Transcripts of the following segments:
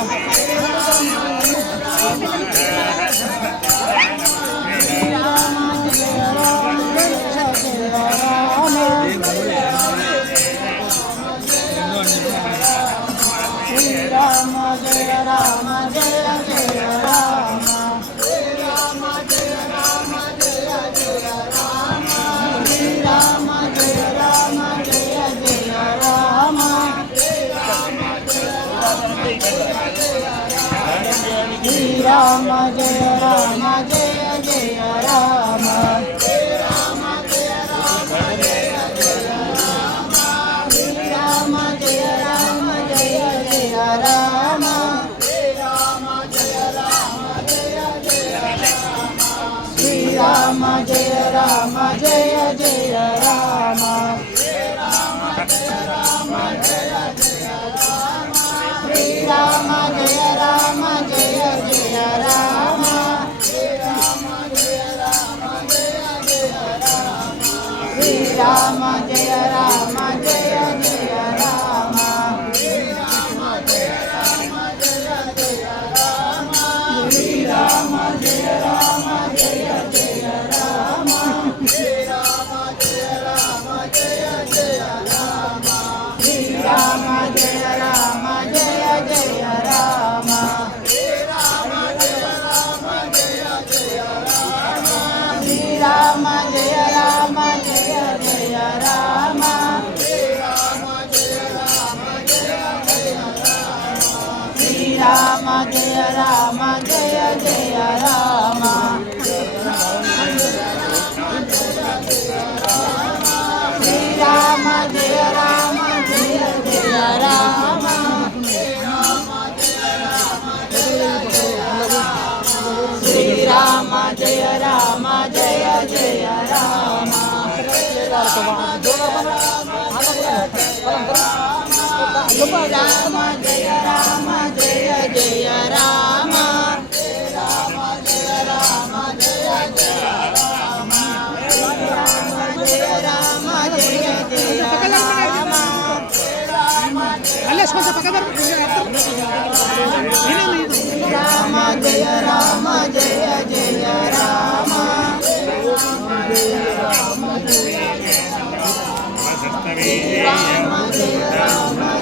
Wow. Ram Ram Ram Rama జయ రామ. గోప రామ జయ రామ జయ జయ రామ కొంచెం పక్క రామ జయ రామ జయ జయ రామ రామ జయ రామ జయ రామ.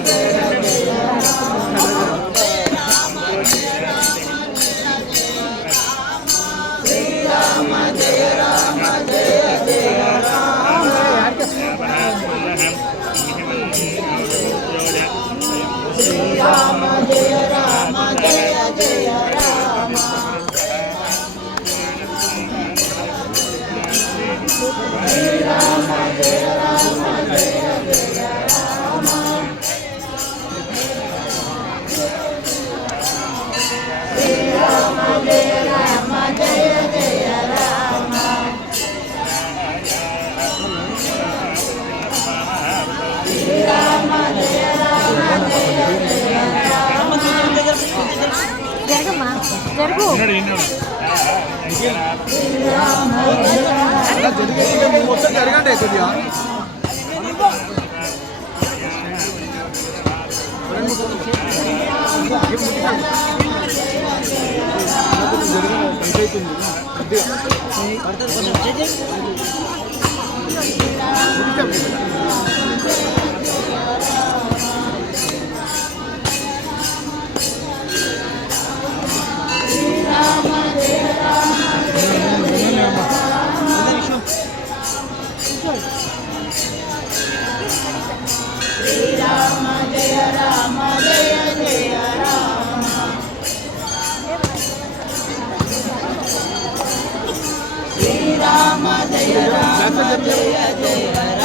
Kalau kita. ರಾಮ ಜಯ ರಾಮ ಜಯ ಜಯ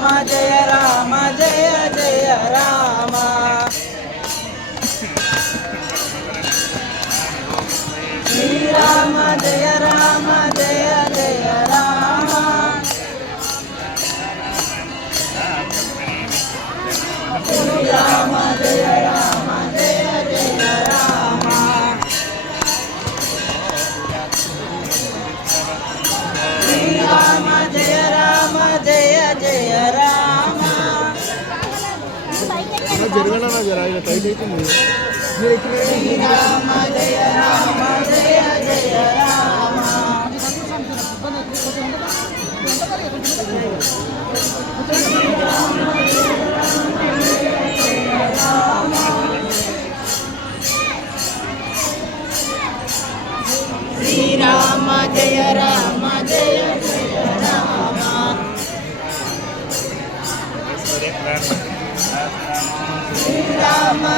రామ జయ రామ జయ జయ జరగనా జర ఇలా టైట్ అవుతుంది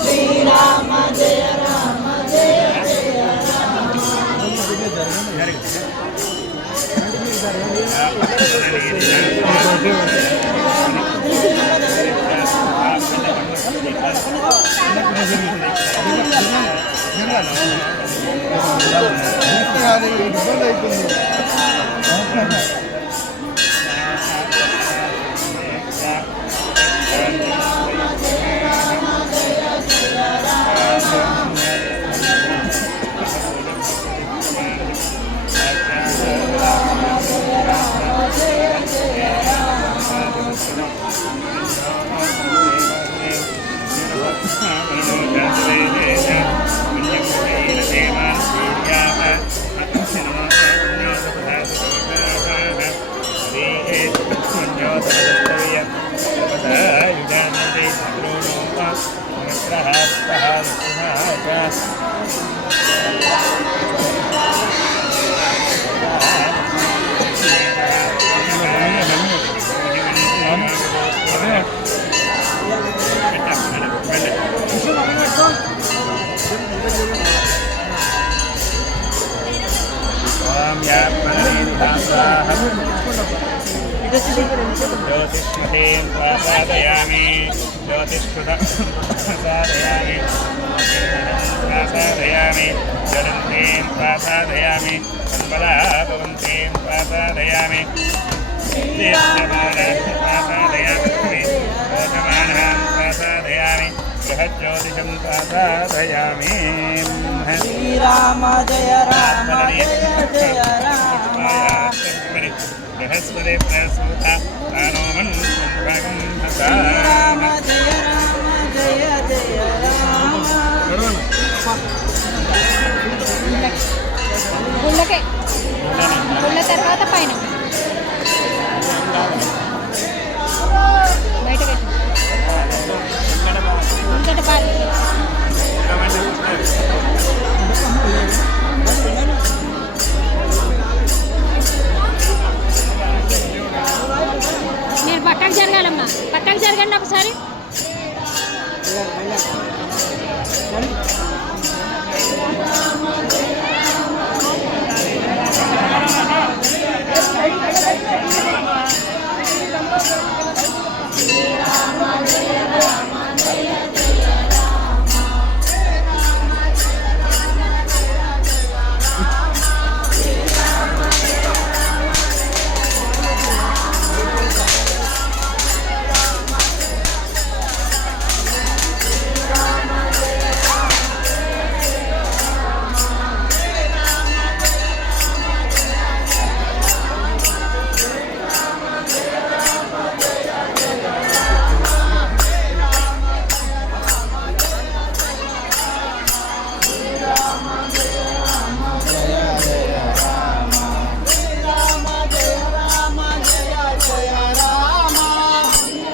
శ్రీరామ జయ రామ జయ జయ ఇబ్బంది అవుతుంది కాదు ఇబ్బంది అవుతుంది ప్రసాదయామి జ్యోతిష్కృత ప్రసాదయామి ప్రసాదయామి జలంతీం ప్రసాదయామి సంబలాభవంతీం ప్రసాదయామి ప్రసాదయామి లోకమానం ప్రసాదయామి బృహజ్యోతిషం ప్రసాదయామి శ్రీరామ జయ రామ జయ జయ రామ. బృహస్పతి ప్రసూత ప్రాణోమన్ భాగం శ్రీరామ జయ రామ జయ జయ రామ. గుళ్ళకే. గుళ్ళ తర్వాత పైన. పక్కకు జరగాలమ్మా. పక్కకు జరగండి ఒకసారి.